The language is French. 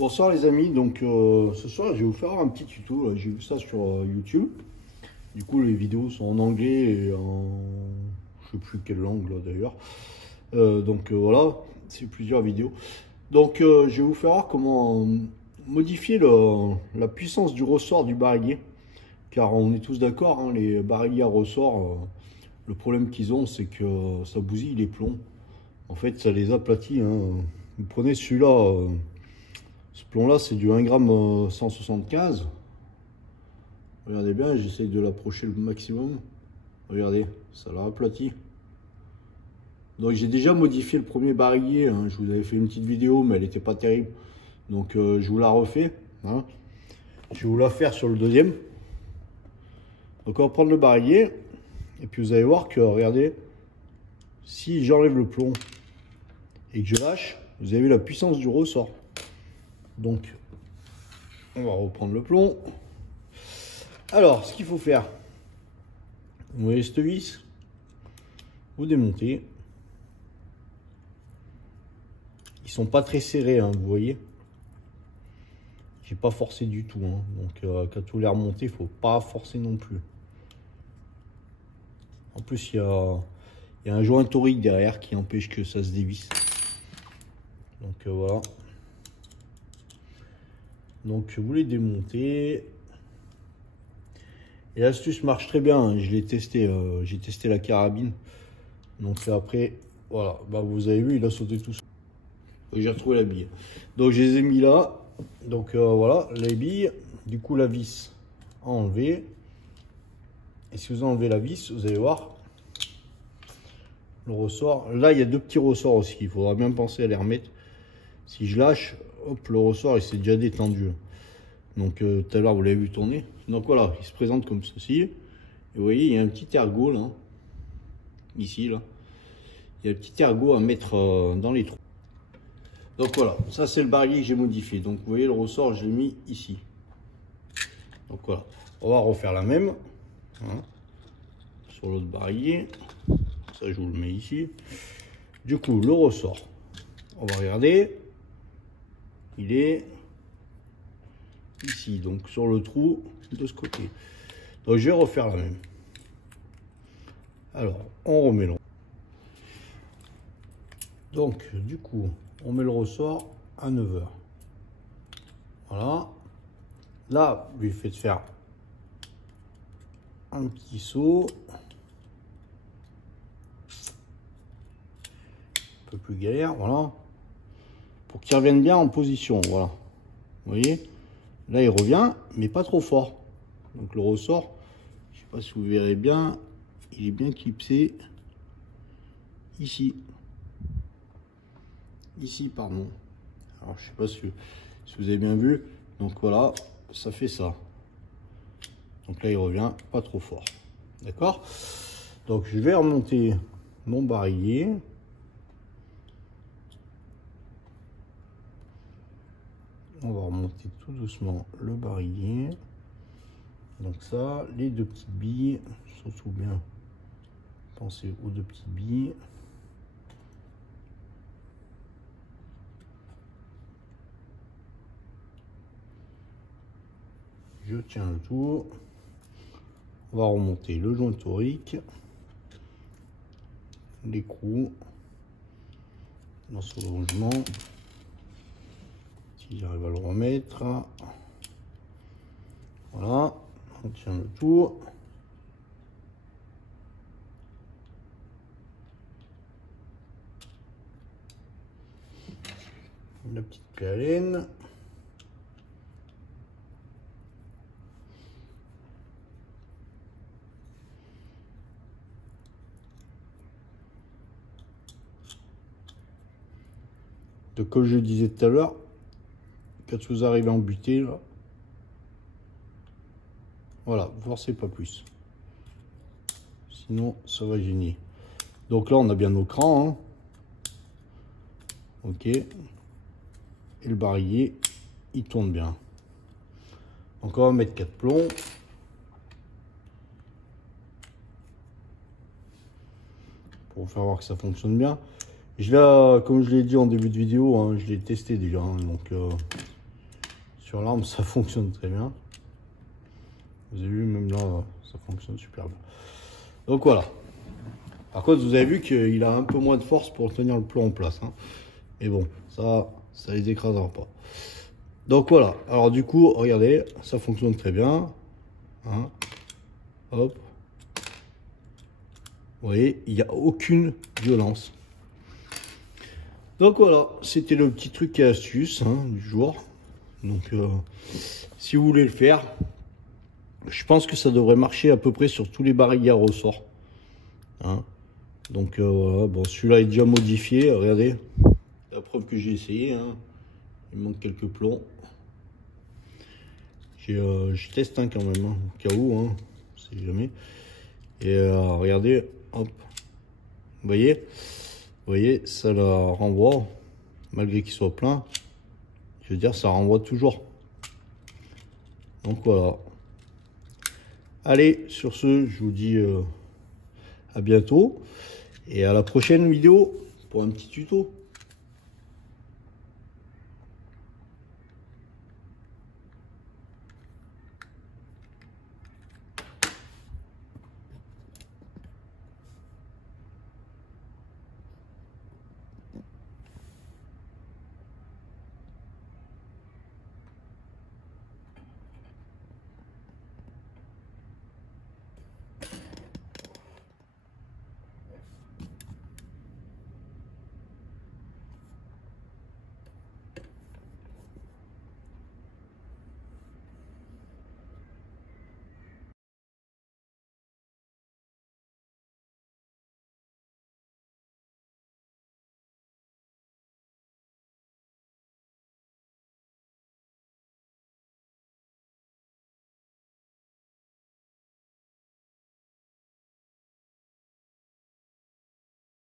Bonsoir les amis, donc ce soir je vais vous faire un petit tuto, j'ai vu ça sur YouTube. Du coup les vidéos sont en anglais et en je sais plus quelle langue là d'ailleurs. Voilà, c'est plusieurs vidéos. Donc je vais vous faire voir comment modifier la puissance du ressort du barillet. Car on est tous d'accord, hein, les barilles à ressort, le problème qu'ils ont c'est que ça bousille les plombs. En fait ça les aplatit, hein. Vous prenez celui-là. Ce plomb-là, c'est du 1 g 175. Regardez bien, j'essaye de l'approcher le maximum. Regardez, ça l'a aplati. Donc j'ai déjà modifié le premier barillet, hein. Je vous avais fait une petite vidéo, mais elle n'était pas terrible. Donc je vous la refais, hein. Je vais vous la faire sur le deuxième. Donc on va prendre le barillet. Et puis vous allez voir que, regardez, si j'enlève le plomb et que je lâche, vous avez la puissance du ressort. Donc, on va reprendre le plomb. Alors, ce qu'il faut faire, vous voyez cette vis, vous démontez. Ils sont pas très serrés, hein, vous voyez. J'ai pas forcé du tout, hein. Donc, quand vous les remontez, il faut pas forcer non plus. En plus, il y a un joint torique derrière qui empêche que ça se dévisse. Donc, voilà. Donc vous les démontez. Et l'astuce marche très bien, hein. Je l'ai testé, j'ai testé la carabine. Donc après, voilà, bah, vous avez vu, il a sauté tout seul. J'ai retrouvé la bille. Donc je les ai mis là. Donc voilà, les billes. Du coup la vis enlevée. Et si vous enlevez la vis, vous allez voir le ressort. Là il y a deux petits ressorts aussi, il faudra bien penser à les remettre. Si je lâche, hop, le ressort il s'est déjà détendu. Donc tout à l'heure vous l'avez vu tourner. Donc voilà, il se présente comme ceci. Et vous voyez, il y a un petit ergot là. Ici là. Il y a un petit ergot à mettre dans les trous. Donc voilà, ça c'est le barillet que j'ai modifié. Donc vous voyez le ressort, je l'ai mis ici. Donc voilà, on va refaire la même. Hein, sur l'autre barillet. Ça je vous le mets ici. Du coup, le ressort. On va regarder. Il est ici, donc sur le trou de ce côté. Donc je vais refaire la même. Alors, on remet le. Donc, du coup, on met le ressort à 9 h. Voilà. Là, vous lui faites faire un petit saut. Un peu plus galère, voilà. Pour qu'il revienne bien en position, voilà. Vous voyez, là il revient, mais pas trop fort. Donc le ressort, je sais pas si vous verrez bien, il est bien clipsé ici. Ici, pardon. Alors je sais pas si vous avez bien vu. Donc voilà, ça fait ça. Donc là il revient pas trop fort. D'accord? Donc je vais remonter mon barillet. On va remonter tout doucement le barillet. Donc ça, les deux petites billes, surtout bien penser aux deux petites billes. Je tiens le tout. On va remonter le joint torique, l'écrou, dans ce logement. Si j'arrive à le remettre, voilà, on tient le tout. La petite clé à laine. Donc comme je disais tout à l'heure, quand vous arrivez en butée, là, voilà, vous forcez pas plus. Sinon, ça va gêner. Donc là, on a bien nos crans. Hein. Ok. Et le barillet, il tourne bien. Donc on va mettre 4 plombs. Pour faire voir que ça fonctionne bien. Je l'ai, comme je l'ai dit en début de vidéo, hein, je l'ai testé déjà. Hein, donc Sur l'arme, ça fonctionne très bien. Vous avez vu, même là, ça fonctionne super bien. Donc voilà. Par contre, vous avez vu qu'il a un peu moins de force pour tenir le plomb en place. Hein. Mais bon, ça les écrasera pas. Donc voilà. Alors du coup, regardez, ça fonctionne très bien. Hein. Hop. Vous voyez, il n'y a aucune violence. Donc voilà, c'était le petit truc et astuce du jour. Donc si vous voulez le faire, je pense que ça devrait marcher à peu près sur tous les barils à ressort. Hein. Donc voilà, bon, celui-là est déjà modifié, regardez. La preuve que j'ai essayé, hein. Il manque quelques plombs. Je teste quand même, hein, au cas où, hein, on sait jamais. Et regardez, hop. Vous voyez, ça la renvoie, malgré qu'il soit plein. Je veux dire, ça renvoie toujours. Donc voilà. Allez, sur ce, je vous dis à bientôt. Et à la prochaine vidéo pour un petit tuto.